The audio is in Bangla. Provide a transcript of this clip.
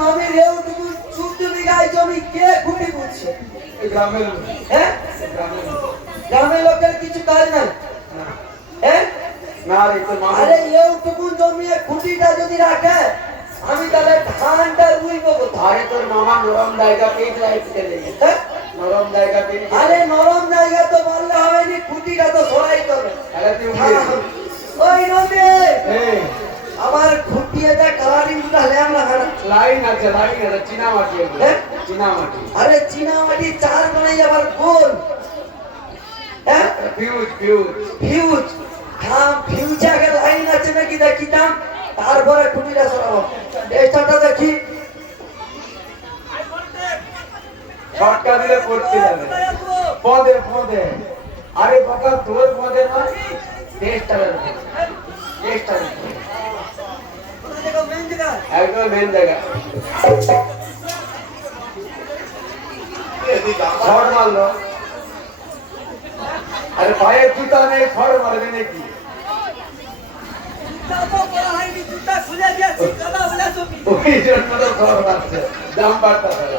মামির এতটুকু 14 বিঘায় জমি কে খুঁটি বুঝছে? গ্রামের লোক। হ্যাঁ, গ্রামের লোকের কিছু কাজ নাই। হ্যাঁ না রে তোর মামা। আরে এতটুকু জমি খুঁটিটা যদি রাখে আমি তাহলে ধানটা রুইবো কোথায়? আরে তোর মামা নরম জায়গা পেয়ে লাইতে লেগে। হ্যাঁ? নরম জায়গা পেয়ে। আরে নরম জায়গা তো বললে হবে না, খুঁটিটা তো সরাইতে হবে। তাহলে তুই ওই নদী এই আমার খুঁটি এটা কালারিং তাহলে আমরা লাইন আছে চীনা মাটি আছে। হ্যাঁ? চীনা মাটি। আরে চীনা মাটি চার কোণায় আবার গোল। হ্যাঁ ফিউজ ফিউজ ফিউজে আগে লাইন আছে নাকি দেখিতাম, তারপরে খুঁটিটা সরাবো। এইটা দেখি ছটকা দিলে পড়তে যাবে পদে। আরে বাবা তোর পদে না টেস্ট হবে। একদম মেন জায়গা। শট মারলো। আরে পায়ে জুতা নেই, শট মারবে নাকি? ওই জন্য তো শট মারছে। দাম বাড়তে হবে।